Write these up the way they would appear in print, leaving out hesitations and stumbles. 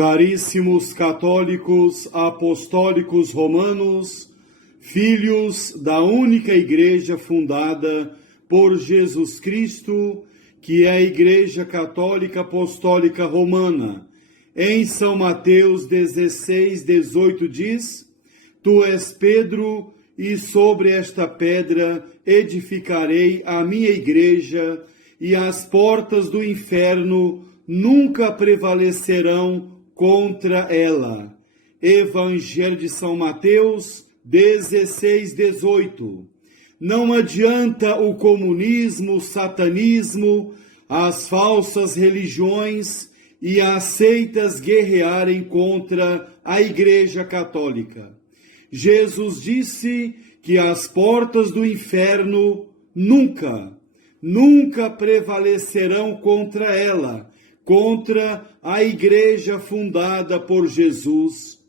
Caríssimos católicos apostólicos romanos, filhos da única igreja fundada por Jesus Cristo, que é a Igreja Católica Apostólica Romana, em São Mateus 16:18 diz: Tu és Pedro, e sobre esta pedra edificarei a minha igreja, e as portas do inferno nunca prevalecerão contra ela. Evangelho de São Mateus 16:18. Não adianta o comunismo, o satanismo, as falsas religiões e as seitas guerrearem contra a Igreja Católica. Jesus disse que as portas do inferno nunca prevalecerão contra ela, contra a igreja fundada por Jesus.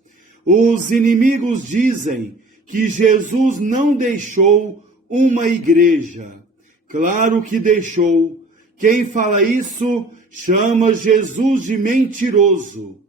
Os inimigos dizem que Jesus não deixou uma igreja. Claro que deixou. Quem fala isso chama Jesus de mentiroso.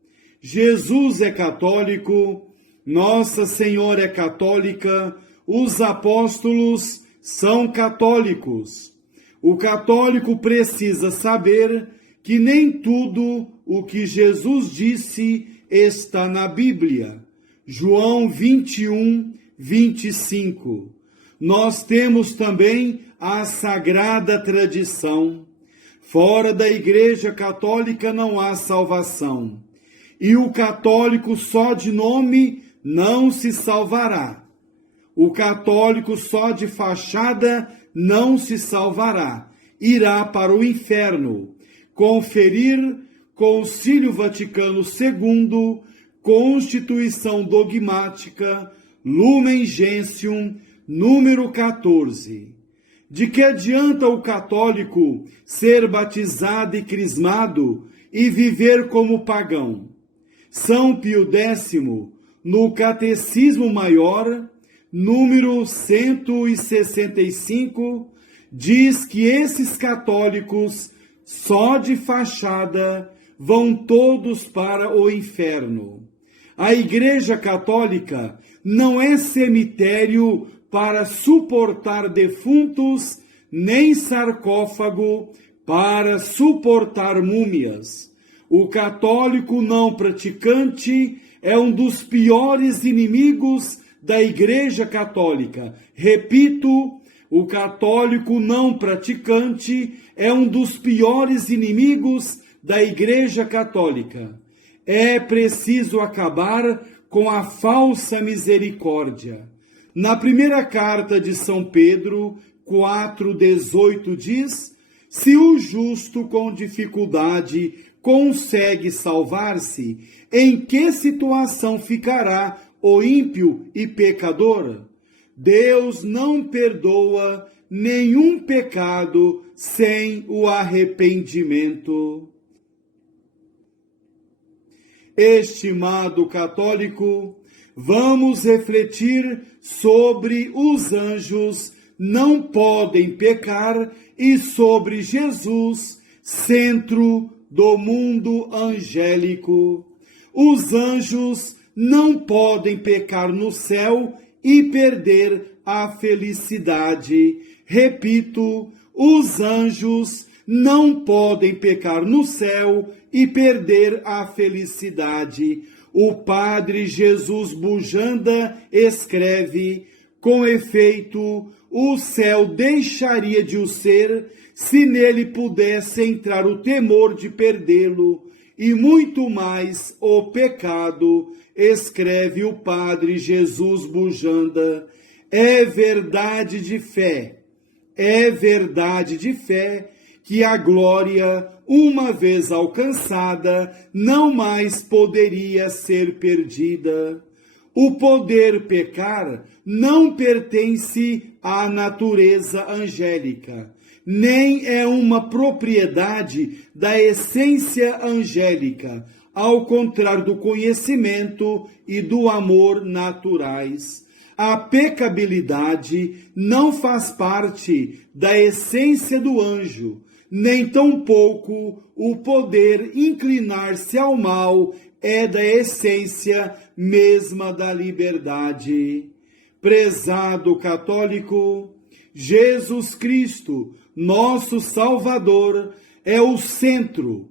Jesus é católico, Nossa Senhora é católica, os apóstolos são católicos. O católico precisa saber que nem tudo o que Jesus disse está na Bíblia. João 21:25. Nós temos também a sagrada tradição. Fora da Igreja Católica não há salvação. E o católico só de nome não se salvará. O católico só de fachada não se salvará. Irá para o inferno. Conferir Concílio Vaticano II, Constituição Dogmática, Lumen Gentium, número 14. De que adianta o católico ser batizado e crismado e viver como pagão? São Pio X, no Catecismo Maior, número 165, diz que esses católicos só de fachada vão todos para o inferno. A Igreja Católica não é cemitério para suportar defuntos, nem sarcófago para suportar múmias. O católico não praticante é um dos piores inimigos da Igreja Católica. Repito, o católico não praticante é um dos piores inimigos da Igreja Católica. É preciso acabar com a falsa misericórdia. Na primeira carta de São Pedro, 4:18 diz: se o justo com dificuldade consegue salvar-se, em que situação ficará o ímpio e pecador? Deus não perdoa nenhum pecado sem o arrependimento. Estimado católico, vamos refletir sobre os anjos não podem pecar e sobre Jesus, centro do mundo angélico. Os anjos não podem pecar no céu e perder a felicidade. Repito, os anjos não podem pecar no céu e perder a felicidade. O padre Jesus Bujanda escreve: com efeito, o céu deixaria de o ser se nele pudesse entrar o temor de perdê-lo, e muito mais o pecado, escreve o padre Jesus Bujanda. É verdade de fé que a glória, uma vez alcançada, não mais poderia ser perdida. O poder pecar não pertence à natureza angélica, nem é uma propriedade da essência angélica, ao contrário do conhecimento e do amor naturais. A pecabilidade não faz parte da essência do anjo, nem tampouco o poder inclinar-se ao mal é da essência mesma da liberdade. Prezado católico, Jesus Cristo, nosso Salvador, é o centro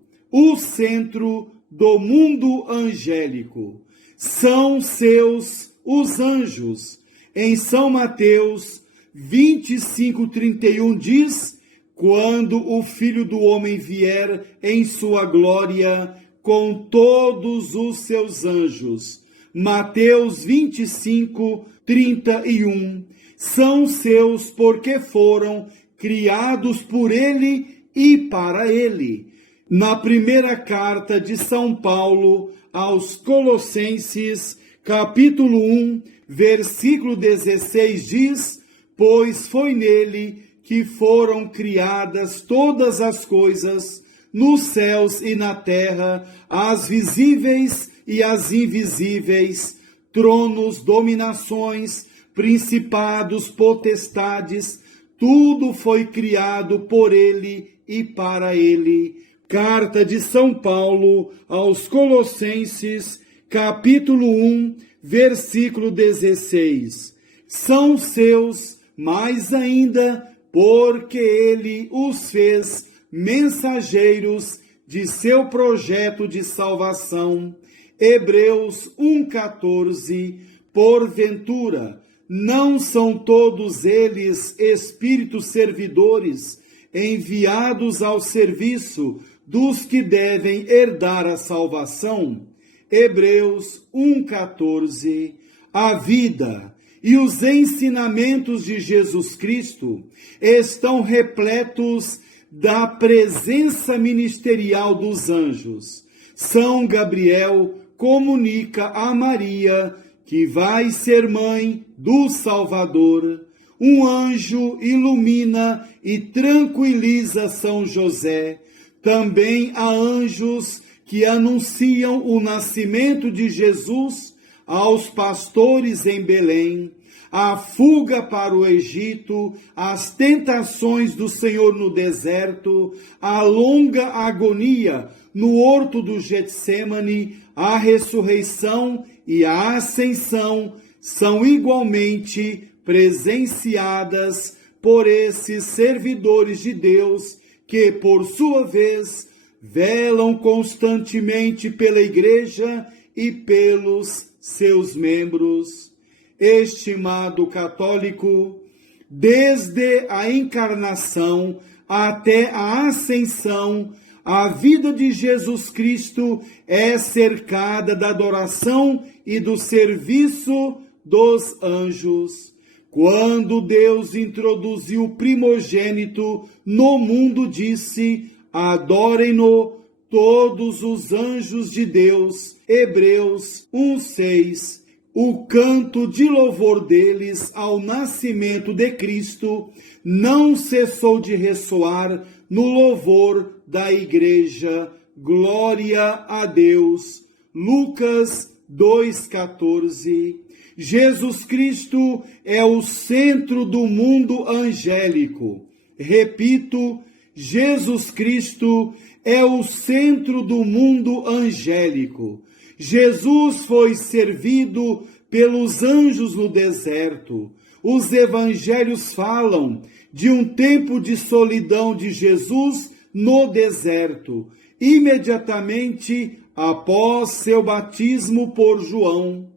do mundo angélico. São seus os anjos. Em São Mateus 25:31 diz: quando o Filho do Homem vier em sua glória com todos os seus anjos. Mateus 25:31. São seus porque foram criados por ele e para ele. Na primeira carta de São Paulo aos Colossenses, capítulo 1, versículo 16 diz: pois foi nele que foram criadas todas as coisas, nos céus e na terra, as visíveis e as invisíveis, tronos, dominações, principados, potestades, tudo foi criado por ele e para ele. Carta de São Paulo aos Colossenses, capítulo 1, versículo 16. São seus, mais ainda, porque ele os fez mensageiros de seu projeto de salvação. Hebreus 1:14. Porventura, não são todos eles espíritos servidores, enviados ao serviço dos que devem herdar a salvação? Hebreus 1:14. A vida e os ensinamentos de Jesus Cristo estão repletos da presença ministerial dos anjos. São Gabriel comunica a Maria que vai ser mãe do Salvador. Um anjo ilumina e tranquiliza São José. Também há anjos que anunciam o nascimento de Jesus aos pastores em Belém, a fuga para o Egito, as tentações do Senhor no deserto, a longa agonia no horto do Getsêmani, a ressurreição e a ascensão são igualmente presenciadas por esses servidores de Deus que, por sua vez, velam constantemente pela Igreja e pelos seus membros. Estimado católico, desde a encarnação até a ascensão, a vida de Jesus Cristo é cercada da adoração e do serviço dos anjos. Quando Deus introduziu o primogênito no mundo, disse: adorem-no todos os anjos de Deus. Hebreus 1:6. O canto de louvor deles ao nascimento de Cristo não cessou de ressoar no louvor da Igreja. Glória a Deus. Lucas 2:14. Jesus Cristo é o centro do mundo angélico. Repito, Jesus Cristo é o centro do mundo angélico. Jesus foi servido pelos anjos no deserto. Os evangelhos falam de um tempo de solidão de Jesus no deserto, imediatamente após seu batismo por João.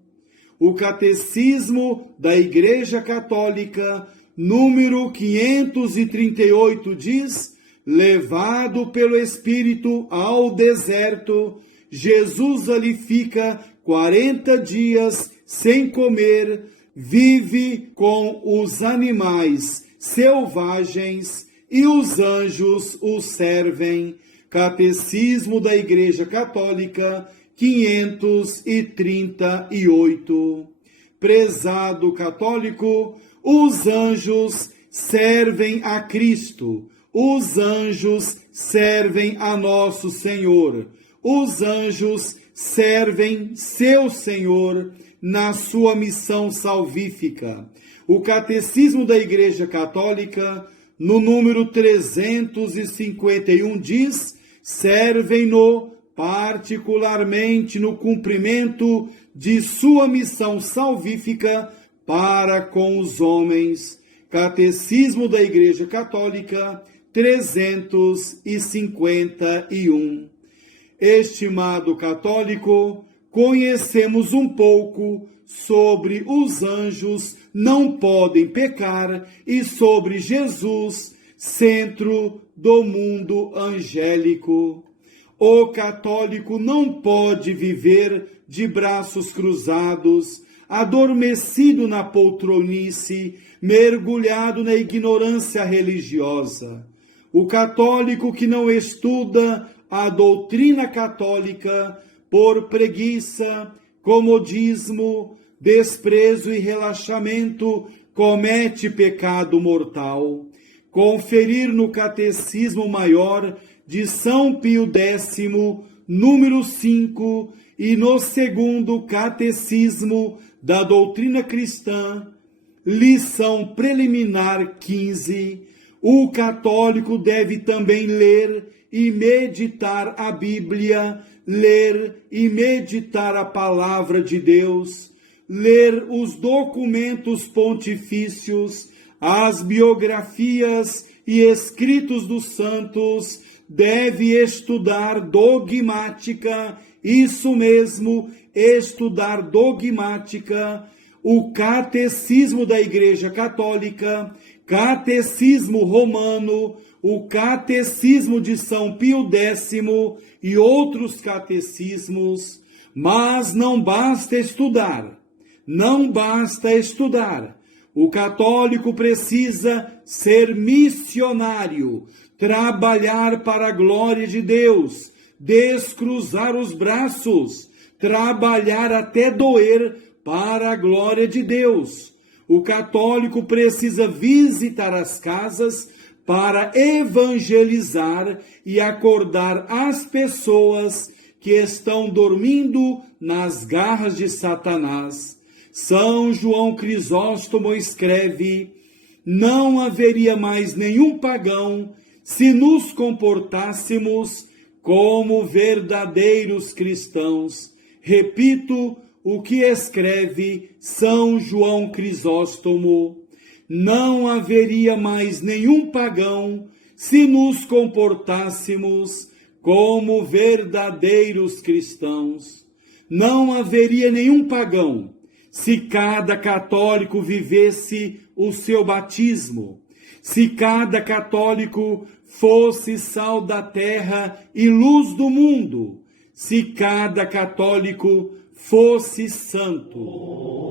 O Catecismo da Igreja Católica, número 538, diz: levado pelo Espírito ao deserto, Jesus ali fica 40 dias sem comer, vive com os animais selvagens e os anjos o servem. Catecismo da Igreja Católica, 538. Prezado católico, os anjos servem a Cristo, os anjos servem a nosso Senhor, os anjos servem seu Senhor na sua missão salvífica. O Catecismo da Igreja Católica, no número 351 diz: servem-no particularmente no cumprimento de sua missão salvífica para com os homens. Catecismo da Igreja Católica, 351. Estimado católico, conhecemos um pouco sobre os anjos não podem pecar e sobre Jesus, centro do mundo angélico. O católico não pode viver de braços cruzados, adormecido na poltronice, mergulhado na ignorância religiosa. O católico que não estuda a doutrina católica por preguiça, comodismo, desprezo e relaxamento, comete pecado mortal. Conferir no Catecismo Maior de São Pio X, número 5, e no segundo Catecismo da Doutrina Cristã, lição preliminar 15, o católico deve também ler e meditar a Bíblia, ler e meditar a Palavra de Deus, ler os documentos pontifícios, as biografias e escritos dos santos, deve estudar dogmática, isso mesmo, estudar dogmática, o Catecismo da Igreja Católica, Catecismo Romano, o Catecismo de São Pio X e outros catecismos. Mas não basta estudar, não basta estudar. O católico precisa ser missionário, trabalhar para a glória de Deus, descruzar os braços, trabalhar até doer para a glória de Deus. O católico precisa visitar as casas para evangelizar e acordar as pessoas que estão dormindo nas garras de Satanás. São João Crisóstomo escreve: não haveria mais nenhum pagão se nos comportássemos como verdadeiros cristãos. Repito o que escreve São João Crisóstomo: não haveria mais nenhum pagão se nos comportássemos como verdadeiros cristãos. Não haveria nenhum pagão se cada católico vivesse o seu batismo, se cada católico fosse sal da terra e luz do mundo, se cada católico fosse santo.